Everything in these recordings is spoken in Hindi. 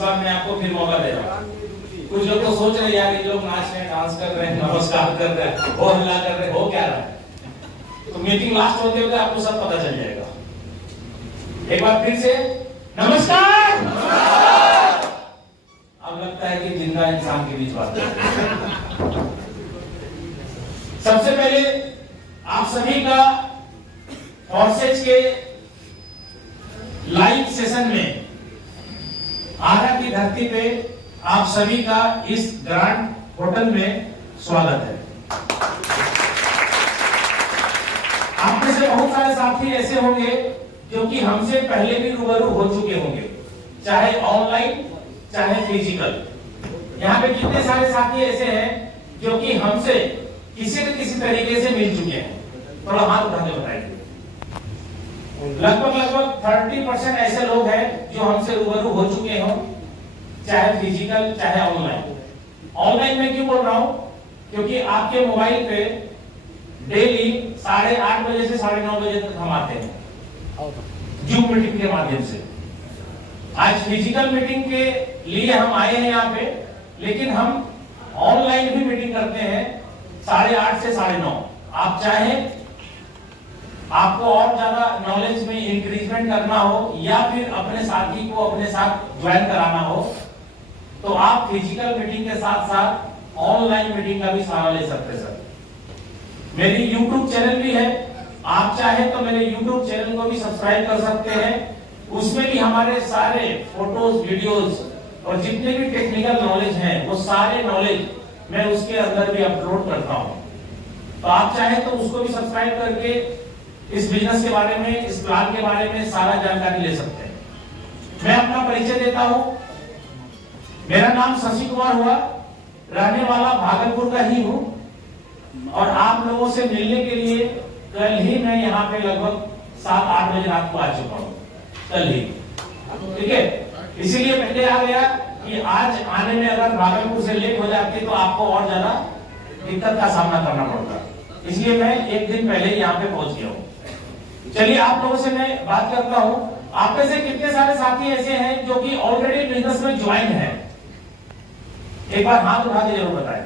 बार मैं आपको फिर मौका दे रहा हूँ। कुछ लोग तो सोच रहे यार ये लोग नाच रहे हैं, डांस कर रहे हैं, नमस्कार कर रहे हैं, हो हल्ला कर रहे हैं, हो क्या रहा है। तो मीटिंग लास्ट होते होते आपको सब पता चल जाएगा। एक बार फिर से नमस्कार। अब लगता है कि जिंदा इंसान के बीच बात है। सबसे पहले आप सभी का फॉर्सेज के लाइव सेशन में आरा की धरती पे आप सभी का इस ग्रांड होटल में स्वागत है। आप में से बहुत सारे साथी ऐसे होंगे जो कि हमसे पहले भी रूबरू हो चुके होंगे, चाहे ऑनलाइन चाहे फिजिकल। यहाँ पे कितने सारे साथी ऐसे हैं जो कि हमसे किसी न किसी तरीके से मिल चुके हैं, थोड़ा हाथ उठा के बताइए। लगभग 30% ऐसे लोग हैं जो हमसे रूबरू हो चुके हो, चाहे फिजिकल चाहे ऑनलाइन। ऑनलाइन में क्यों बोल रहा हूं? क्योंकि आपके मोबाइल पे डेली 8:30 बजे से 9:30 बजे तक हम आते हैं जूम मीटिंग के माध्यम से। आज फिजिकल मीटिंग के लिए हम आए हैं यहाँ पे, लेकिन हम ऑनलाइन भी मीटिंग करते हैं 8:30 से 9:30। आप चाहें आपको और ज्यादा नॉलेज में इंक्रीजमेंट करना हो या फिर अपने साथी को अपने साथ ज्वाइन कराना हो, तो आप फिजिकल मीटिंग के साथ साथ ऑनलाइन मीटिंग का भी सहारा ले सकते हैं। सर मेरी YouTube चैनल भी है, आप चाहे तो मेरे YouTube चैनल को भी सब्सक्राइब कर सकते हैं। उसमें भी हमारे सारे फोटोज, वीडियोस और जितने भी टेक्निकल नॉलेज हैं वो सारे नॉलेज मैं उसके अंदर भी अपलोड करता हूं। तो आप चाहे तो उसको भी सब्सक्राइब करके इस बिजनेस के बारे में, इस प्लान के बारे में सारा जानकारी ले सकते हैं। मैं अपना परिचय देता हूं। मेरा नाम शशि कुमार हुआ, रहने वाला भागलपुर का ही हूं और आप लोगों से मिलने के लिए कल ही मैं यहाँ पे लगभग 7-8 बजे रात को आ चुका हूँ, कल ही। ठीक है, इसीलिए पहले आ गया कि आज आने में अगर भागलपुर से लेट हो जाती तो आपको और ज्यादा दिक्कत का सामना करना पड़ता, इसलिए मैं एक दिन पहले यहाँ पे पहुंच गया हूँ। चलिए आप लोगों से मैं बात करता हूँ। आप में से कितने सारे साथी ऐसे हैं जो कि ऑलरेडी बिजनेस में ज्वाइन है? एक बार हाथ उठा के जरूर बताएं।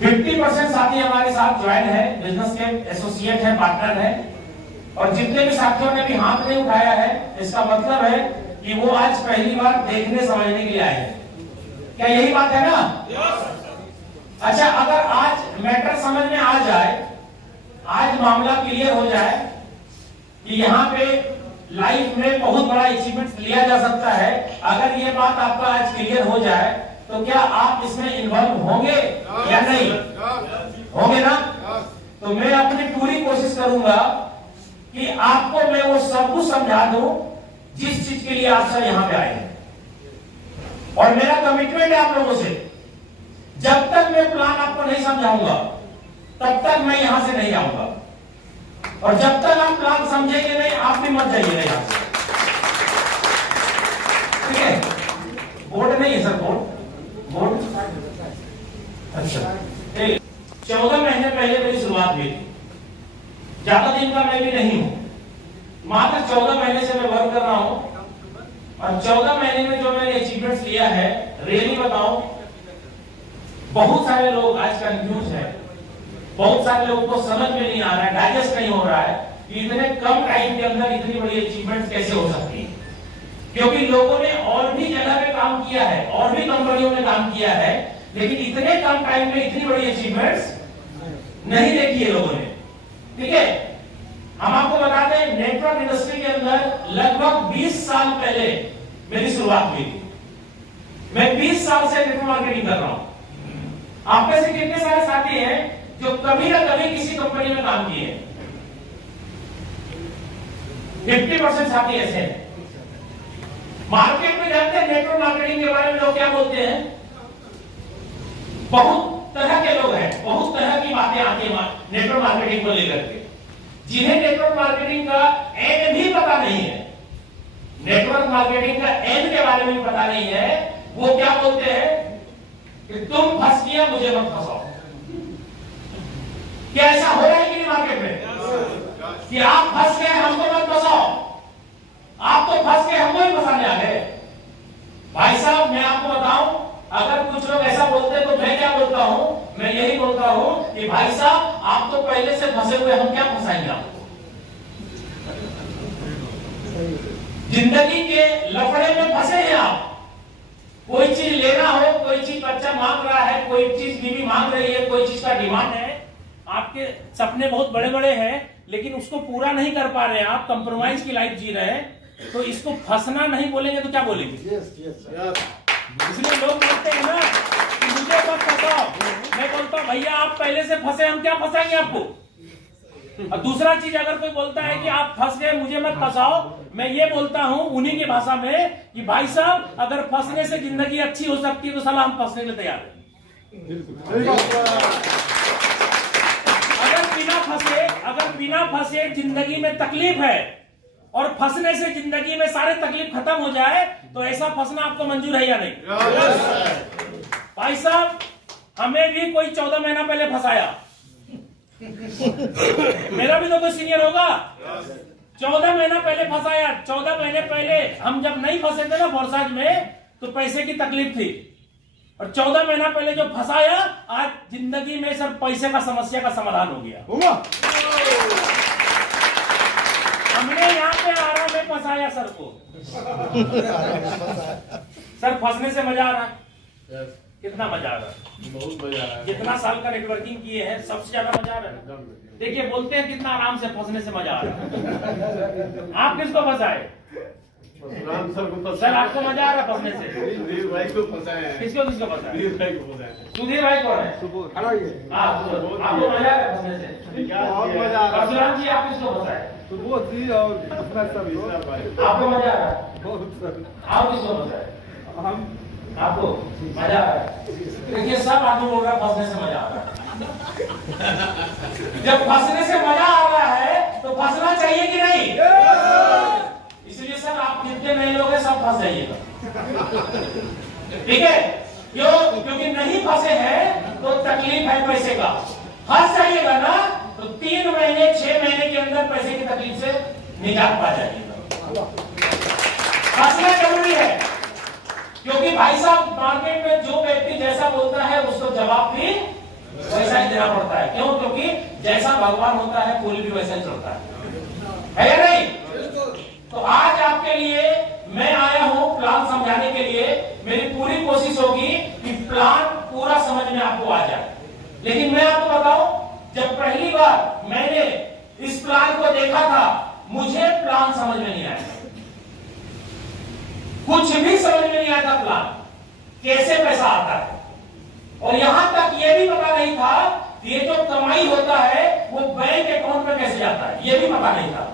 50% साथी हमारे साथ ज्वाइन है, बिजनेस के एसोसिएट है, पार्टनर है। और जितने भी साथियों ने भी हाथ नहीं उठाया है, इसका मतलब है कि वो आज पहली बार देखने समझने के लिए आए हैं। क्या यही बात है ना? अच्छा, अगर आज मैटर समझ में आ जाए, आज मामला क्लियर हो जाए कि यहाँ पे लाइफ में बहुत बड़ा अचीवमेंट लिया जा सकता है, अगर ये बात आपका आज क्लियर हो जाए तो क्या आप इसमें इन्वॉल्व होंगे या नहीं? होंगे ना? तो मैं अपनी पूरी कोशिश करूंगा कि आपको मैं वो सब कुछ समझा दूं जिस चीज के लिए आप सब यहाँ पे आए हैं। और मेरा कमिटमेंट है आप लोगों से, जब तक मैं प्लान आपको नहीं समझाऊंगा तब तक मैं यहां से नहीं जाऊंगा। और जब तक आप प्लान समझेंगे नहीं, आप भी मत जाइएगा यहां से। ठीक है? बोर्ड नहीं है सर, बोर्ड अच्छा। 14 महीने पहले मेरी शुरुआत हुई थी, ज्यादा दिन का मैं भी नहीं हूं, मात्र 14 महीने से मैं वर्क कर रहा हूं। और 14 महीने में जो मैंने अचीवमेंट्स लिया है, रियली बताऊं, बहुत सारे लोग आज कंफ्यूज हैं, बहुत सारे लोगों को समझ में नहीं आ रहा है, डाइजेस्ट नहीं हो रहा है कि इतने कम टाइम के अंदर इतनी बड़ी अचीवमेंट्स कैसे हो सकती है। क्योंकि लोगों ने और भी जगह पे काम किया है, और भी कंपनियों में काम किया है, लेकिन इतने कम टाइम में इतनी बड़ी अचीवमेंट्स नहीं देखी है लोगों ने। ठीक है, हम आपको बता दें, नेटवर्क इंडस्ट्री के अंदर लगभग 20 साल पहले मेरी शुरुआत हुई थी। मैं 20 साल से नेटवर्क मार्केटिंग कर रहा हूं। आप में से कितने सारे साथी हैं जो कभी ना कभी किसी कंपनी में काम किए हैं? 50% साथी ऐसे हैं। मार्केट में जानते हैं नेटवर्क मार्केटिंग के बारे में लोग क्या बोलते हैं? बहुत तरह के लोग हैं, बहुत तरह की बातें आती है नेटवर्क मार्केटिंग को लेकर के, जिन्हें नेटवर्क मार्केटिंग का एंड भी पता नहीं है, नेटवर्क मार्केटिंग का एंड के बारे में पता नहीं है। वो क्या बोलते हैं कि तुम फंस गया, मुझे मत फंसाओ। क्या ऐसा हो रहा है कि नहीं मार्केट में कि आप फंस गए, हमको मत फंसाओ? आप तो फंस के हमको ही फंसाने आ गए। कुछ लोग ऐसा बोलते हैं तो मैं क्या बोलता हूं, मैं यही बोलता हूं कि भाई साहब आप तो पहले से फंसे हुए, हम क्या फंसाएंगे आपको। जिंदगी के लफड़े में फंसे हैं आप। कोई चीज लेना हो, कोई चीज बच्चा मांग रहा है, कोई चीज बीवी मांग रही है, कोई चीज का डिमांड है, आपके सपने बहुत बड़े बड़े हैं लेकिन उसको पूरा नहीं कर पा रहे हैं, आप कंप्रोमाइज की लाइफ जी रहे हैं, तो इसको फंसना नहीं बोलेंगे तो क्या बोलेंगे। इसलिए लोग बोलते हैं ना कि मुझे मत फंसाओ, मैं बोलता हूं भैया आप पहले से फंसे, हम क्या फंसाएंगे आपको। और दूसरा चीज अगर कोई बोलता है कि आप फंस गए मुझे मत फंसाओ, मैं ये बोलता हूं उन्हीं की भाषा में कि भाई साहब अगर फंसने से जिंदगी अच्छी हो सकती है तो साला हम फंसने के लिए तैयार हैं। अगर बिना फंसे जिंदगी में तकलीफ है और फंसने से जिंदगी में सारे तकलीफ खत्म हो जाए तो ऐसा फंसना आपको मंजूर है या नहीं। भाई साहब हमें भी कोई 14 महीना पहले फंसाया, मेरा भी तो कोई सीनियर होगा, 14 महीना पहले फंसाया। 14 महीने पहले हम जब नहीं फंसे थे ना फोर्साज में तो पैसे की तकलीफ थी, और 14 महीना पहले जो फंसाया आज जिंदगी में सर पैसे का समस्या का समाधान हो गया। हमने यहाँ पे आराम में फंसाया सर को। सर फंसने से मजा आ रहा है, कितना मजा आ रहा है, बहुत मजा आ रहा है। जितना साल का नेटवर्किंग किए हैं सबसे ज्यादा मजा आ रहा है। देखिए बोलते हैं कितना आराम से फंसने से मजा आ रहा है। आप किसको फंसाए सर, आपको मजा आ रहा है फंसने से। सुधीर भाई को फंसाया है। किसको किसको फंसाया? सुधीर भाई को फंसाया है। सुधीर भाई कौन है? आपको मजा आ रहा है फंसने से, बहुत मजा आ रहा है। परशुराम जी आप किसको फंसाए? सुबोध जी और आपको मजा आ रहा है? आप किसको फंसाए? हम आपको मजा आ रहा है? देखिए सब आदमी बोल रहा है फंसने से मजा आ रहा है। जब फंसने से मजा आ रहा है तो फंसना चाहिए कि नहीं? इसलिए सर आप जितने नए लोग हैं सब फंस जाइएगा, ठीक है? क्यों? क्योंकि नहीं फंसे हैं तो तकलीफ है पैसे का। फंस जाइएगा ना तो 3 महीने 6 महीने के अंदर पैसे की तकलीफ से निजात पा जाइएगा। फंसना जरूरी है क्योंकि भाई साहब मार्केट में जो व्यक्ति जैसा बोलता है उसको जवाब भी वैसा ही देना पड़ता है। क्यों? क्योंकि जैसा भगवान होता है फूल भी वैसा ही चलता है या नहीं? तो आज आपके लिए मैं आया हूं प्लान समझाने के लिए। मेरी पूरी कोशिश होगी कि प्लान पूरा समझ में आपको आ जाए। लेकिन मैं आपको बताऊं, जब पहली बार मैंने इस प्लान को देखा था मुझे प्लान समझ में नहीं आया, कुछ भी समझ में नहीं आया था प्लान कैसे पैसा आता है। और यहां तक यह भी पता नहीं था कि ये जो कमाई होता है वो बैंक अकाउंट में कैसे जाता है, यह भी पता नहीं था।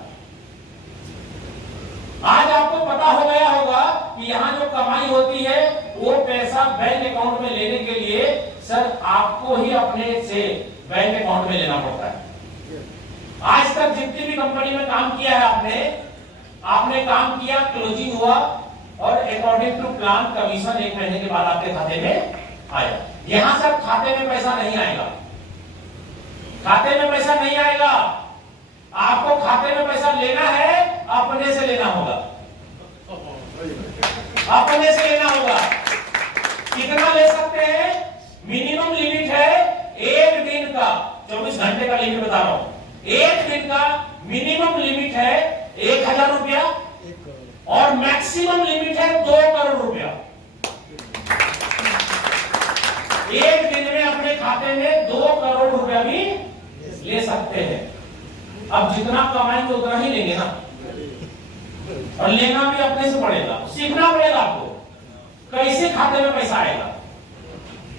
आज आपको पता हो गया होगा कि यहां जो कमाई होती है वो पैसा बैंक अकाउंट में लेने के लिए सर आपको ही अपने से बैंक अकाउंट में लेना पड़ता है। आज तक जितनी भी कंपनी में काम किया है आपने काम किया, क्लोजिंग हुआ और अकॉर्डिंग टू प्लान कमीशन 1 महीने के बाद आपके खाते में आया। यहां सर खाते में पैसा नहीं आएगा, खाते में पैसा नहीं आएगा। आपको खाते में पैसा लेना है अपने से लेना होगा, अपने से लेना होगा। कितना ले सकते हैं? मिनिमम लिमिट है 1 दिन का, 24 घंटे का लिमिट बता रहा हूं। 1 दिन का मिनिमम लिमिट है 1000 रुपया और मैक्सिमम लिमिट है 2 करोड़ रुपया। 1 दिन में अपने खाते में 2 करोड़ रुपया भी ले सकते हैं। अब जितना कमाएंगे उतना ही लेंगे ना, और लेना भी अपने से पड़ेगा, सीखना पड़ेगा आपको कैसे खाते में पैसा आएगा।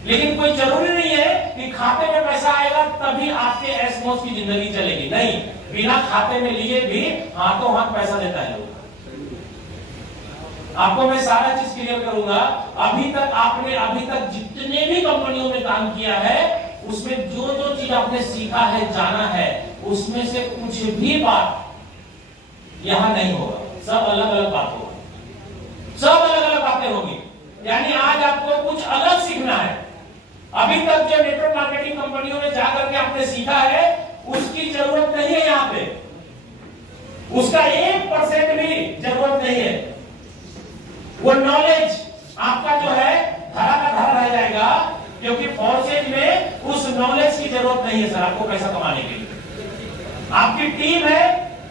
लेकिन कोई जरूरी नहीं है कि खाते में पैसा आएगा तभी आपके ऐश मौज की जिंदगी चलेगी, नहीं। बिना खाते में लिए भी हाथों हाथ पैसा देता है लोग। आपको मैं सारा चीज क्लियर करूंगा। अभी तक जितने भी कंपनियों में काम किया है उसमें जो जो चीज आपने सीखा है, जाना है, उसमें से कुछ भी बात यहां नहीं होगा, सब अलग अलग बात होगा, सब अलग अलग बातें होगी। यानी आज आपको कुछ अलग सीखना है। अभी तक जो नेटवर्क मार्केटिंग कंपनियों में जाकर के आपने सीखा है उसकी जरूरत नहीं है, यहां पे उसका 1% भी जरूरत नहीं है। वो नॉलेज आपका जो है धरा का धरा रह जाएगा। क्योंकि फोर्सेज में उस नॉलेज की जरूरत नहीं है सर आपको पैसा कमाने के लिए। आपकी टीम है,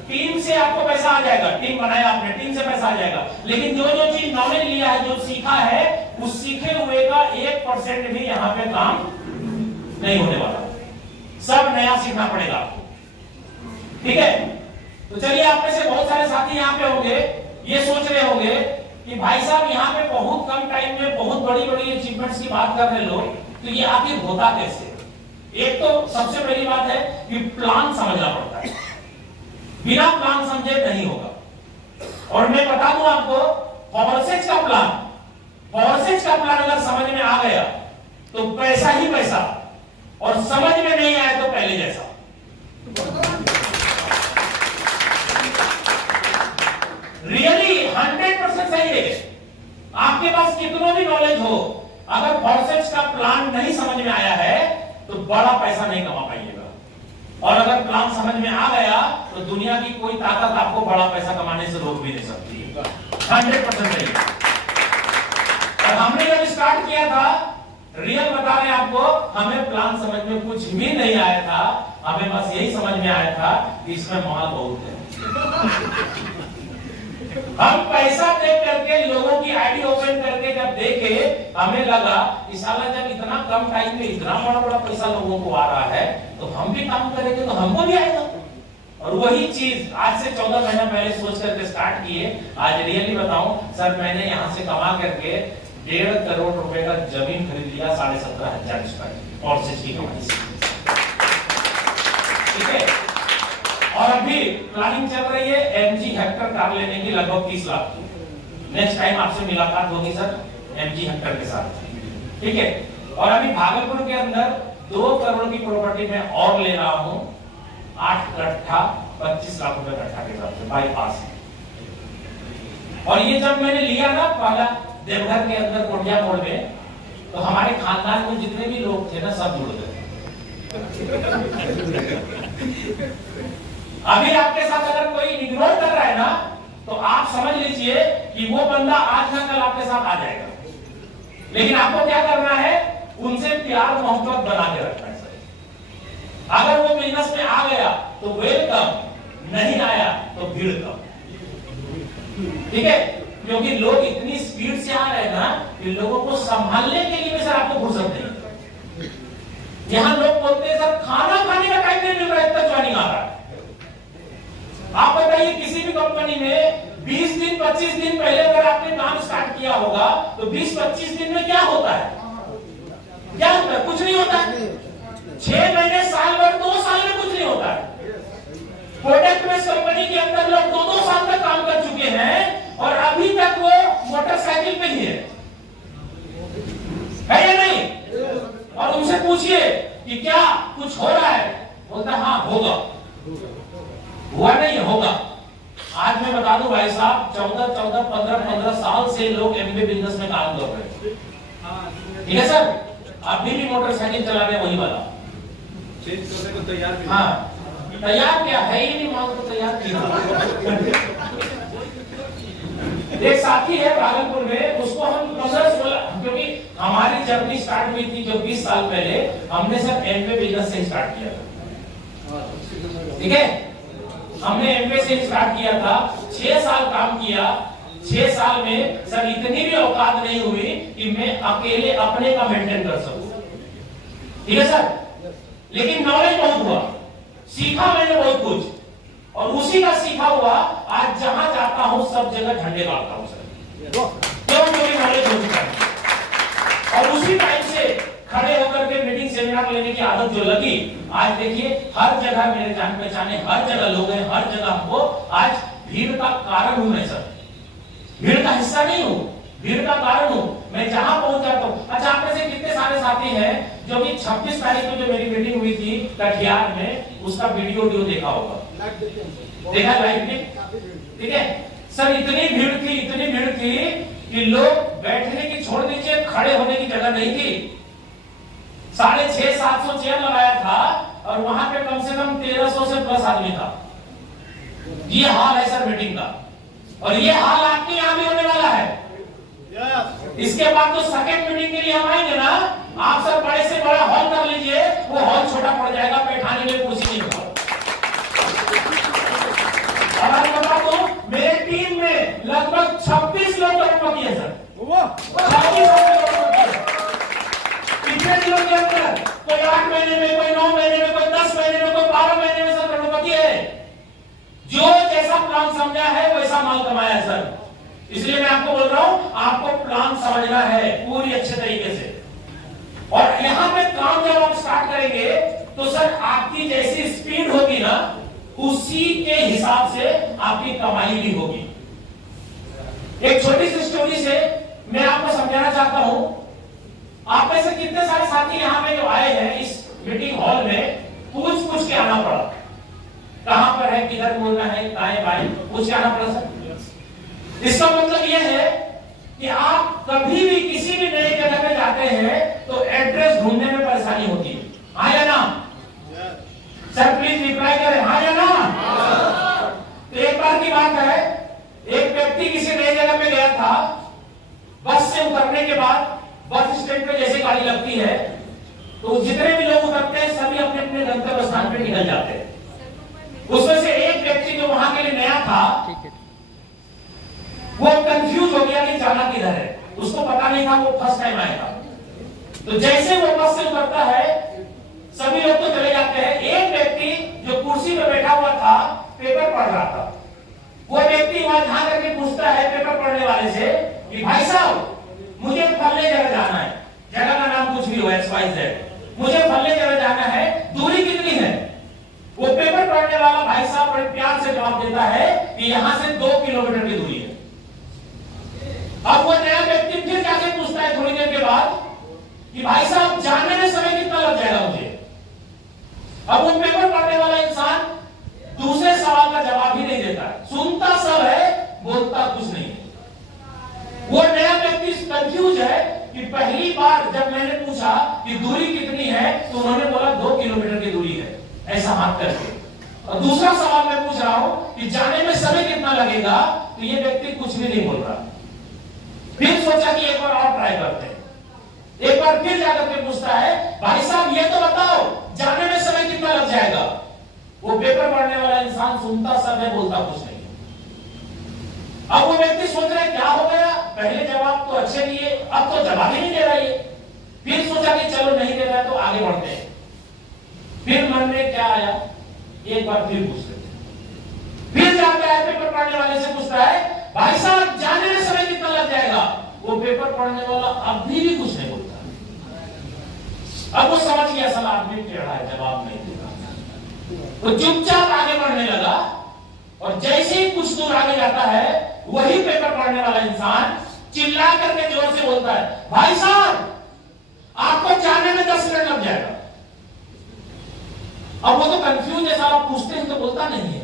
टीम से आपको पैसा आ जाएगा, टीम बनाया आपने, टीम से पैसा आ जाएगा। लेकिन जो जो चीज नॉलेज लिया है, जो सीखा है, उस सीखे हुए का 1% भी यहां पे काम नहीं होने वाला, सब नया सीखना पड़ेगा आपको। ठीक है, तो चलिए आप में से बहुत सारे साथी यहाँ पे होंगे, ये सोच रहे होंगे कि भाई साहब यहाँ पे बहुत कम टाइम में बहुत बड़ी बड़ी अचीवमेंट्स की बात कर रहे लोग, तो ये आखिर होता कैसे? एक तो सबसे पहली बात है कि प्लान समझना पड़ता है, बिना प्लान समझे नहीं होगा। और मैं बता दूं आपको, फोर्सेज का प्लान अगर समझ में आ गया तो पैसा ही पैसा, और समझ में नहीं आया तो पहले जैसा। रियली 100% सही है। आपके पास कितना भी नॉलेज हो, अगर फोर्सेज का प्लान नहीं समझ में आया है तो बड़ा पैसा नहीं कमा पाइएगा, और अगर प्लान समझ में आ गया तो दुनिया की कोई ताकत आपको बड़ा पैसा कमाने से रोक भी नहीं सकती है। 100% सही है। और हमने जब स्टार्ट किया था, रियल बता रहे हैं आपको, हमें प्लान समझ में कुछ भी नहीं आया था, हमें बस यही समझ में आया था कि इसमें माल बहुत है। हम पैसा दे करके लोगों की आईडी ओपन करके जब देखे, हमें लगा कि साला जब इतना कम टाइम में इतना बड़ा बड़ा पैसा लोगों को आ रहा है, तो हम भी काम करेंगे तो हमको भी आएगा। और वही चीज आज से 14 महीना पहले सोच करके स्टार्ट किए। आज रियली बताऊं सर, मैंने यहाँ से कमा करके 1.5 करोड़ रुपए का जमीन खरीद लिया 17,500 स्क्वायर फोर्सेज की कमाई से। ठीक है, और अभी प्लानिंग चल रही है एमजी हेक्टर कार लेने की, लगभग 30 लाख की। नेक्स्ट टाइम आपसे मुलाकात होगी सर एमजी हेक्टर के साथ। ठीक है, और अभी भागलपुर के अंदर 2 करोड़ की प्रॉपर्टी में और ले रहा हूं, 8 कट्ठा 25 लाख रुपए कट्ठा के हिसाब से बाईपास। और ये जब मैंने लिया ना पहला देवघर के अंदर कोटिया मोड़ में, तो हमारे खानदान में जितने भी लोग थे ना सब जुड़ गए। अभी आपके साथ अगर कोई इग्नोर कर रहा है ना, तो आप समझ लीजिए कि वो बंदा आज ना कल आपके साथ आ जाएगा। लेकिन आपको क्या करना है, उनसे प्यार मोहब्बत बना के रखना है। अगर वो बिजनेस में आ गया तो वेलकम, नहीं आया तो भीड़ कम। ठीक है, क्योंकि लोग इतनी स्पीड से आ रहे हैं ना कि लोगों को संभालने के लिए सर आपको फुर्सत नहीं। यहां लोग बोलते हैं सर खाना खाने का टाइम नहीं मिल रहा है, इतना ज्वाइनिंग आ रहा है। आप बताइए किसी भी कंपनी में 20 दिन 25 दिन पहले अगर आपने काम स्टार्ट किया होगा तो 20-25 दिन में क्या होता है? क्या होता है? कुछ नहीं होता है। 6 महीने साल भर 2 साल में कुछ नहीं होता है। प्रोडक्ट बेस्ड कंपनी के अंदर लोग 2-2 साल तक काम कर चुके हैं और अभी तक वो मोटरसाइकिल पे ही है या नहीं? और उनसे पूछिए कि क्या कुछ हो रहा है, बोलता हाँ होगा। हुआ नहीं होगा। आज मैं बता दूं भाई साहब, 14, 15 साल से लोग एमबी बिजनेस में काम कर रहे हैं। ठीक है सर, अभी भी मोटरसाइकिल चला रहे वही वाला, चेंज करने को तैयार भी। हाँ तैयार क्या है ही नहीं, माल को तैयार किया। एक साथी है भागलपुर में, उसको हम 15-16, क्योंकि हमारी जर्नी स्टार्ट हुई थी जो 20 साल पहले, हमने सर एमबी बिजनेस से स्टार्ट किया था। ठीक है, हमने एमबी से स्टार्ट किया था, 6 साल काम किया। 6 साल में सर इतनी भी औकात नहीं हुई कि मैं अकेले अपने का मेंटेन कर सकूं। ठीक है सर, लेकिन नॉलेज बहुत हुआ, सीखा मैंने बहुत कुछ, और उसी का सीखा हुआ आज जहां जाता हूं सब जगह झंडे गाड़ता हूं सर। क्यों? क्योंकि नॉलेज हो चुका है। और उसी टाइम से खड़े होकर के मीटिंग सेमिनार लेने की आदत जो लगी, आज देखिए हर जगह मेरे जान पहचाने, हर जगह लोग हैं, हर जगह हमको आज भीड़ का कारण हूं मैं सर, भीड़ का हिस्सा नहीं हूं, भीड़ का कारण हूं। मैं जहां पहुंच जाता हूं। अच्छा, आप में से कितने सारे साथी हैं जो कि 26 तारीख को जो मेरी मीटिंग हुई थी कटिहार में, उसका वीडियो देखा होगा? देखा लाइव में? ठीक है सर, इतनी भीड़ थी कि लोग बैठने की छोड़ दीजिए, खड़े होने की जगह नहीं थी। 650-700 चेयर लगाया था और वहां पे कम से कम 1300 से प्लस आदमी था। ये हाल है सर मीटिंग का, और ये हाल आपके यहां भी होने वाला है। इसके बाद जो सेकंड मीटिंग के लिए हम आएंगे ना, आप सर बड़े से बड़ा हॉल कर लीजिए, वो हॉल छोटा पड़ जाएगा, बैठाने के लिए कुर्सी नहीं होगा। और आप बता दो, मेरे टीम में लगभग 26 लोग करोड़पति है सर, 26 लोग करोड़पति है। कितने दिनों के अंदर? कोई 8 महीने में, कोई 9 महीने में, कोई 10 महीने में, कोई 12 महीने में सर करोड़पति है। जो जैसा प्लान समझा है वैसा माल कमाया है सर। इसलिए मैं आपको बोल रहा हूं, आपको प्लान समझना है पूरी अच्छे तरीके से। और यहां पे काम जब आप स्टार्ट करेंगे तो सर आपकी जैसी स्पीड होगी ना, उसी के हिसाब से आपकी कमाई भी होगी। एक छोटी सी स्टोरी से मैं आपको समझाना चाहता हूं। आप में से कितने सारे साथी यहां पे जो आए हैं इस मीटिंग हॉल में, पूछ पूछ के आना पड़ा, कहां पर है, किधर बोलना है, दाएं बाएं, पूछ के आना पड़ा सर। इसका मतलब यह है कि आप कभी भी किसी भी नई जगह पे जाते हैं तो एड्रेस ढूंढने में परेशानी होती है। हाँ या ना? सर प्लीज रिप्लाई करें, हाँ या ना? तो एक बार की बात है, एक व्यक्ति किसी नई जगह पे गया था। बस से उतरने के बाद बस स्टैंड पे जैसे गाड़ी लगती है तो जितने भी लोग उतरते हैं सभी अपने अपने गंतव्य स्थान पे निकल जाते हैं। उसमें से एक व्यक्ति जो वहां के लिए नया था, वो कंफ्यूज हो गया कि जाना किधर है। उसको पता नहीं था, वो फर्स्ट टाइम आया था। तो जैसे वो बस से उतरता है सभी लोग तो चले जाते हैं। एक व्यक्ति जो कुर्सी पर बैठा हुआ था पेपर पढ़ रहा था। वो व्यक्ति वहां ध्यान करके पूछता है पेपर पढ़ने वाले से कि भाई साहब मुझे फलने जगह जाना है, जगह का नाम कुछ भी हो, XYZ, मुझे फलने जगह जाना है, दूरी कितनी है? वो पेपर पढ़ने वाला भाई साहब बड़े प्यार से जवाब देता है कि यहां से 2 किलोमीटर की दूरी है। अब वो नया व्यक्ति फिर जाके पूछता है थोड़ी देर के बाद कि भाई साहब जाने में समय कितना लग जाएगा मुझे? अब वो पेपर पढ़ने वाला इंसान दूसरे सवाल का जवाब ही नहीं देता है, सुनता सब है, बोलता कुछ नहीं। वो नया व्यक्ति कंफ्यूज है कि पहली बार जब मैंने पूछा कि दूरी कितनी है तो उन्होंने बोला 2 किलोमीटर की दूरी है, ऐसा हाथ करके। और दूसरा सवाल मैं पूछ रहा हूं कि जाने में समय कितना लगेगा, तो ये व्यक्ति कुछ भी नहीं बोल रहा। फिर सोचा कि एक बार और ट्राई करते हैं। एक बार फिर जाकर के पूछता है भाई साहब ये तो बताओ जाने में समय कितना लग जाएगा? वो पेपर पढ़ने वाला इंसान सुनता सब है, बोलता कुछ नहीं। अब वो व्यक्ति सोच रहा है क्या हो गया, पहले जवाब तो अच्छे दिए, अब तो जवाब ही नहीं दे रहा है। फिर सोचा कि चलो नहीं दे रहा है तो आगे बढ़ते हैं। फिर मन में क्या आया, एक बार फिर पूछ लेते हैं। फिर जाता है पेपर पढ़ने वाले से पूछता है भाई साहब जाने में समय कितना लग जाएगा? वो पेपर पढ़ने वाला अभी भी कुछ नहीं बोलता। अब वो समझ गया साला आदमी टेढ़ा है, जवाब नहीं देगा, तो चुपचाप आगे बढ़ने लगा। और जैसे ही कुछ दूर आगे जाता है वही पेपर पढ़ने वाला इंसान चिल्ला करके जोर से बोलता है भाई साहब आपको जाने में 10 मिनट लग जाएगा। अब वो तो कंफ्यूज है, साहब पूछते हैं तो बोलता नहीं है।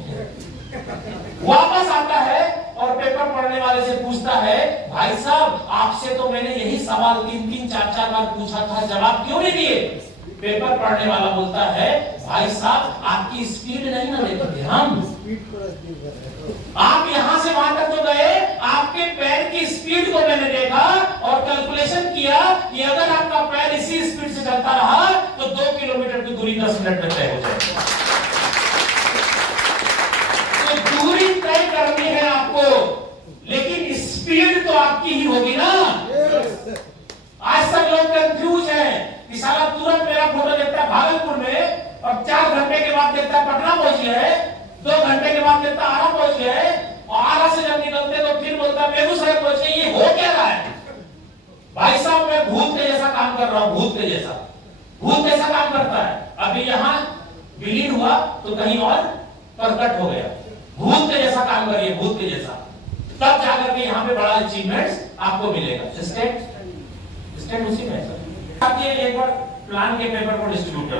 वापस आता है और पेपर पढ़ने वाले से पूछता है भाई साहब आपसे तो मैंने यही सवाल 3-3, 4-4 बार पूछा था, जवाब क्यों नहीं दिए? पेपर पढ़ने वाला बोलता है भाई साहब आपकी स्पीड नहीं ना देखते हम, आप यहां से वहां तक जो गए आपके पैर की स्पीड को मैंने देखा और कैलकुलेशन किया कि अगर आपका पैर इसी स्पीड से चलता रहा तो 2 किलोमीटर की दूरी 10 मिनट में तय हो जाएगी। तो दूरी तय करनी है आपको, लेकिन स्पीड तो आपकी ही होगी ना। आज तक लोग कंफ्यूज हैं कि साला तुरंत मेरा फोटो देखता है भागलपुर में और 4 घंटे के बाद देखता है पटना पहुंच गया है, 2 घंटे के बाद देखता आरा पहुंच गया है, और आरा से जब निकलते तो फिर बोलता बेगूसराय पहुंच गए। ये हो क्या रहा है? भाई साहब मैं भूत के जैसा काम कर रहा हूं, भूत के जैसा। भूत कैसा काम करता है? अभी यहां विलीन हुआ तो कहीं और प्रकट हो गया। भूत के जैसा काम करिए, भूत के जैसा, तब जाकर के यहाँ पे बड़ा अचीवमेंट्स आपको मिलेगा। स्टेट उसी में सर एक बार प्लान के पेपर को डिस्ट्रीब्यूट कर